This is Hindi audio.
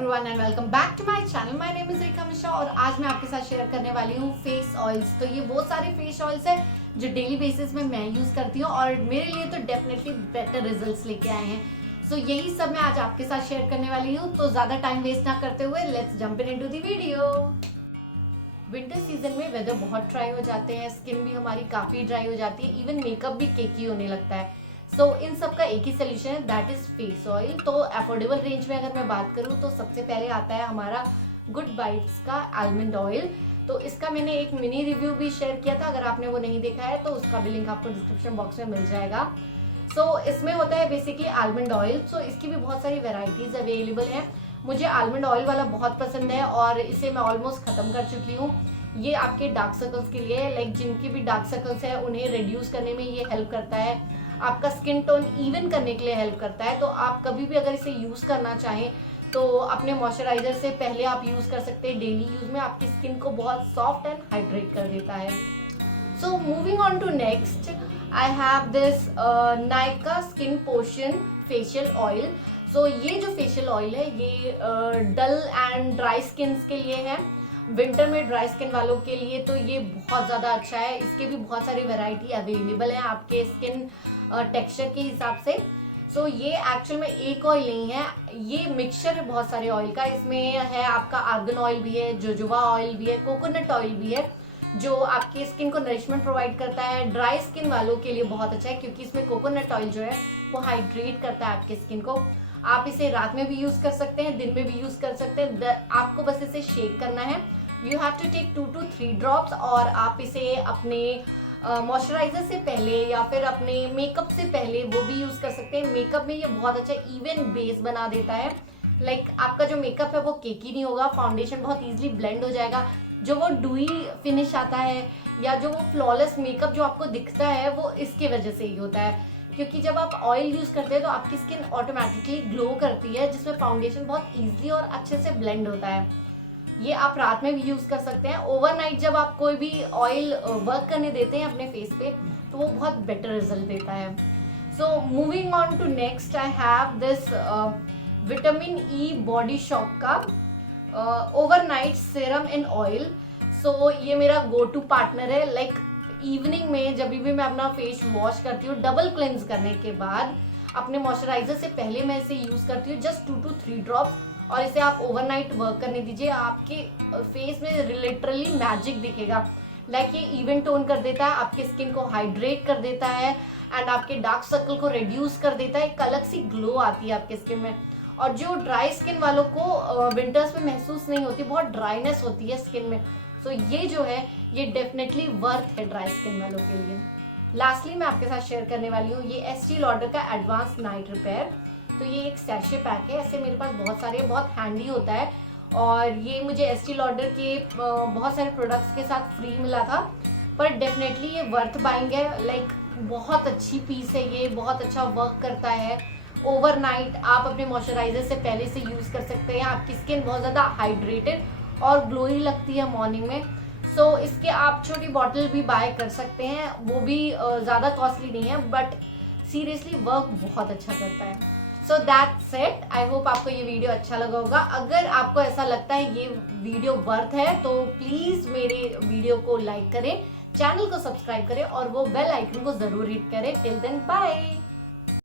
Everyone and welcome back to my channel. My name is Rekha Mishra और आज मैं आपके साथ शेयर करने वाली हूँ फेस ऑयल्स। तो ये वो सारे फेस ऑयल्स है जो डेली बेसिस में मैं यूज करती हूँ और मेरे लिए तो डेफिनेटली बेटर रिजल्ट्स लेके आए हैं। सो यही सब मैं आज आपके साथ शेयर करने वाली हूँ। तो ज्यादा टाइम वेस्ट ना करते हुए let's jump into the video. Winter season में वेदर बहुत ड्राई हो जाते हैं, स्किन भी हमारी काफी ड्राई हो जाती है, इवन मेकअप भी केकी होने लगता है। इन सब का एक ही सोल्यूशन है, दैट इज फेस ऑयल। तो अफोर्डेबल रेंज में अगर मैं बात करूँ तो सबसे पहले आता है हमारा गुड बाइट्स का आलमंड ऑयल। तो इसका मैंने एक मिनी रिव्यू भी शेयर किया था, अगर आपने वो नहीं देखा है तो उसका भी लिंक आपको डिस्क्रिप्शन बॉक्स में मिल जाएगा। इसमें होता है बेसिकली आलमंड ऑयल। इसकी भी बहुत सारी वेराइटीज अवेलेबल हैं। मुझे आलमंड ऑयल वाला बहुत पसंद है और इसे मैं ऑलमोस्ट खत्म कर चुकी हूँ। ये आपके डार्क सर्कल्स के लिए, लाइक जिनकी भी डार्क सर्कल्स है उन्हें रिड्यूस करने में ये हेल्प करता है, आपका स्किन टोन इवन करने के लिए हेल्प करता है। तो आप कभी भी अगर इसे यूज करना चाहें तो अपने मॉइस्चराइजर से पहले आप यूज कर सकते हैं। डेली यूज में आपकी स्किन को बहुत सॉफ्ट एंड हाइड्रेट कर देता है। So moving on to next, I have this Nykaa skin potion facial oil. ये जो फेशियल ऑयल है ये डल एंड ड्राई स्किन के लिए है। विंटर में ड्राई स्किन वालों के लिए तो ये बहुत ज़्यादा अच्छा है। इसके भी बहुत सारी वैरायटी अवेलेबल है आपके स्किन टेक्सचर के हिसाब से। ये एक्चुअल में एक ऑयल नहीं है, ये मिक्सचर है बहुत सारे ऑयल का। इसमें है आपका आर्गन ऑयल भी है, जोजोबा ऑयल भी है, कोकोनट ऑयल भी है, जो आपकी स्किन को नरिशमेंट प्रोवाइड करता है। ड्राई स्किन वालों के लिए बहुत अच्छा है क्योंकि इसमें कोकोनट ऑयल जो है वो हाइड्रेट करता है आपकी स्किन को। आप इसे रात में भी यूज कर सकते हैं, दिन में भी यूज कर सकते हैं। आपको बस इसे शेक करना है। You have to take 2 to 3 drops और आप इसे अपने मॉइस्चराइजर से पहले या फिर अपने मेकअप से पहले वो भी यूज कर सकते हैं। मेकअप में ये बहुत अच्छा इवन बेस बना देता है। लाइक आपका जो मेकअप है वो केकी नहीं होगा, फाउंडेशन बहुत इजीली ब्लेंड हो जाएगा। जो वो डुई फिनिश आता है या जो वो फ्लॉलेस मेकअप जो आपको दिखता है वो इसके वजह से ही होता है, क्योंकि जब आप ऑयल यूज करते हैं तो आपकी स्किन ऑटोमेटिकली ग्लो करती है, जिसमें फाउंडेशन बहुत इजीली और अच्छे से ब्लेंड होता है। ये आप रात में भी यूज कर सकते हैं। ओवरनाइट जब आप कोई भी ऑयल वर्क करने देते हैं अपने फेस पे तो वो बहुत बेटर रिजल्ट देता है। Moving on to next, I have this vitamin E Body Shop का ओवरनाइट सीरम इन ऑयल। ये मेरा गो टू पार्टनर है। लाइक इवनिंग में जब भी मैं अपना फेस वॉश करती हूँ डबल क्लेंस करने के बाद अपने मॉइस्चराइजर से पहले मैं इसे यूज करती हूँ, जस्ट 2 to 3 ड्रॉप्स, और इसे आप ओवरनाइट वर्क करने दीजिए। आपके फेस में लिटरली मैजिक दिखेगा। लाइक ये इवन टोन कर देता है, आपकी स्किन को हाइड्रेट कर देता है एंड आपके डार्क सर्कल को रिड्यूस कर देता है। एक अलग सी ग्लो आती है आपके स्किन में। और जो ड्राई स्किन वालों को विंटर्स में महसूस नहीं होती, बहुत ड्राइनेस होती है स्किन में, ये जो है ये डेफिनेटली वर्थ है ड्राई स्किन वालों के लिए। लास्टली मैं आपके साथ शेयर करने वाली हूँ ये एस्टी लॉडर का एडवांस नाइट रिपेयर। ये एक सैशे पैक है, ऐसे मेरे पास बहुत सारे, बहुत हैंडी होता है और ये मुझे एस्टी लॉडर के बहुत सारे प्रोडक्ट्स के साथ फ्री मिला था, पर डेफिनेटली ये वर्थ बाइंग है। लाइक बहुत अच्छी पीस है, ये बहुत अच्छा वर्क करता है। ओवरनाइट आप अपने मॉइस्चराइजर से पहले से यूज कर सकते हैं। आपकी स्किन बहुत ज़्यादा हाइड्रेटेड और ग्लोई लगती है मॉर्निंग में। इसके आप छोटी बॉटल भी बाय कर सकते हैं, वो भी ज़्यादा कॉस्टली नहीं है, बट सीरियसली वर्क बहुत अच्छा करता है। That's it. आई होप आपको ये वीडियो अच्छा लगा होगा। अगर आपको ऐसा लगता है ये वीडियो वर्थ है तो प्लीज मेरे वीडियो को लाइक करें, चैनल को सब्सक्राइब करें और वो बेल आइकन को जरूर हिट करें। Till then bye.